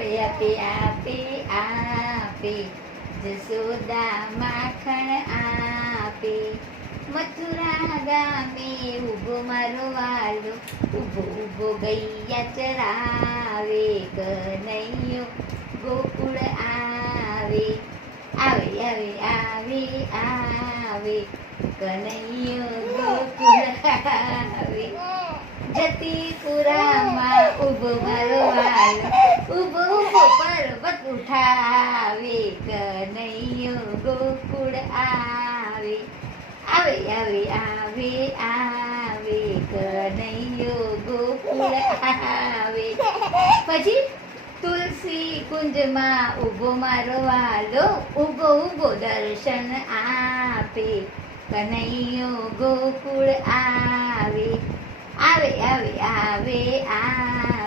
આપે આપે આપે આપે જસોદા માખણ આપે મથુરા ગામે ઊભો મારો વાલો ઊભો ઊભો ગૈયા ચરાવે કનૈયો ગોકુળ આવે આવે આવે આવે આવે કનૈયો ગોકુળ આવે જતીપુરામાં ઊભો મારો વાલો ઊભો ઊભો પર્વત ઉઠાવે કનૈયો ગોકુળ આવે આવે આવે આવે આવે કનૈયો ગોકુળ આવે પછી તુલસી કુંજમાં ઊભો મારો વાલો ઊભો ઊભો દર્શન આપે કનૈયો ગોકુળ આવે આવે આવે આવે આવે